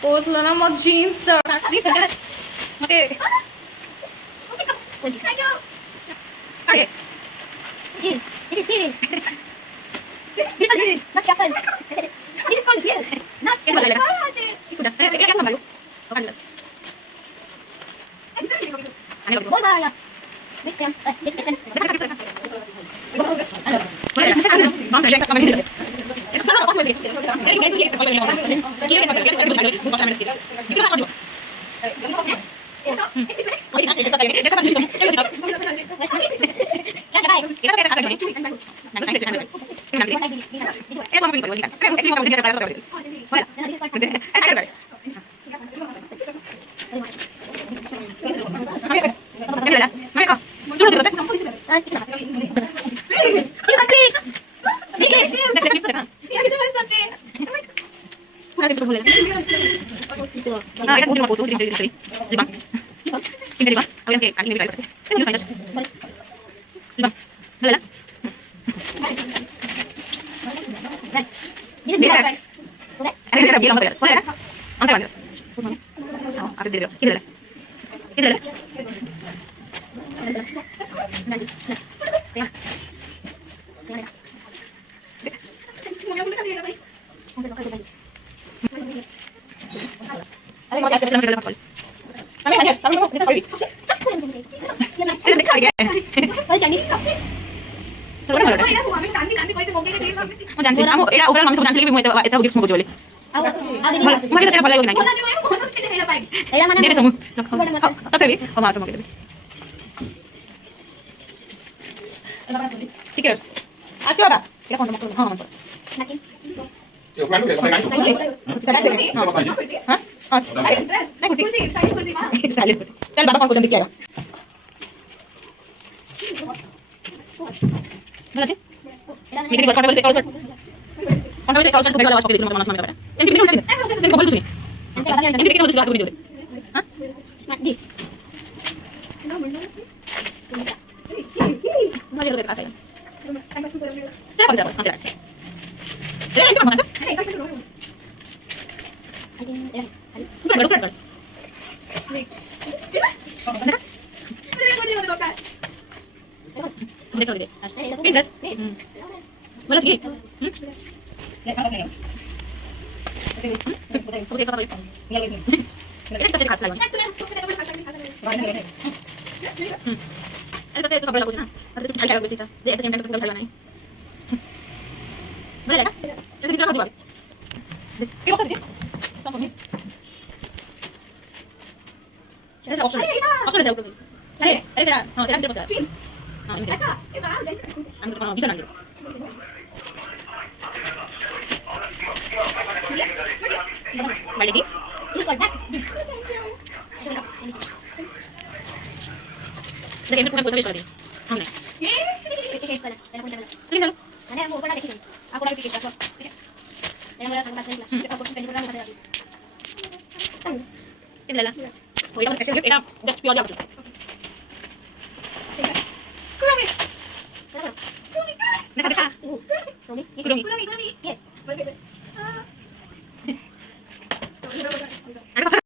Poso na mo jeans da. Okay. Okay. Heels. This is heels. These are heels, not chapel. This is called heels, not chapel. Sudah. Kaya tayo. Okay. Boy ba? This comes. This kitchen. Vamos a ver cómo es. janji, kamu era overall kami sebut janji, mau itu gift mau jual. Mau kita tidak boleh lagi. Dia semua. Tapi, oh maaf, mau kita. Tiket. Asio apa? Kita kontak mau keluar. Hah? Naik kurti. Salis. Tel bapak mau kunci apa? Boleh? Mikir buat kontak kalau kontak kalau tuh bela lawas pakai di rumah mana-mana. Yang penting udah. Jadi boleh tuh sini. Ini kita mau segala tuh. Hah? Di. Mau lihat ke atas. Siapa siapa? Masih ada. Jadi itu apa? Bukan. Boleh kau deh. Pintas. Boleh lagi. Ya sama saya. Oke. Sama saya. Tinggal ini. Kita jadi khas lagi. Ada tadi sampai lagu sana. Ada tu cari agak besar. Dia ada yang tengah tengah jalan ni. Boleh tak? Jadi kita kau jual. Kita apa dia? Kamu ni. Saya option. Option saya option. Ada saya. Saya ambil pasal. Ini. Acha, ini baru jadi. Ambil mana? Bisa nanti. Balik this? This called back. This. Jadi ini bukan pusat lagi. Mana? Pikir sekali. Saya pun jangan. Tinggal. Mana mau pernah pikir? Aku lagi pikir apa? Saya mulai sampai sini lah. Aku pun pengen pernah lagi. Ini lah. Oh, ini masih kecil. Ini just pure apa tu? Kurumi. Nak ada. Kurumi. Kurumi. Kurumi. Ya.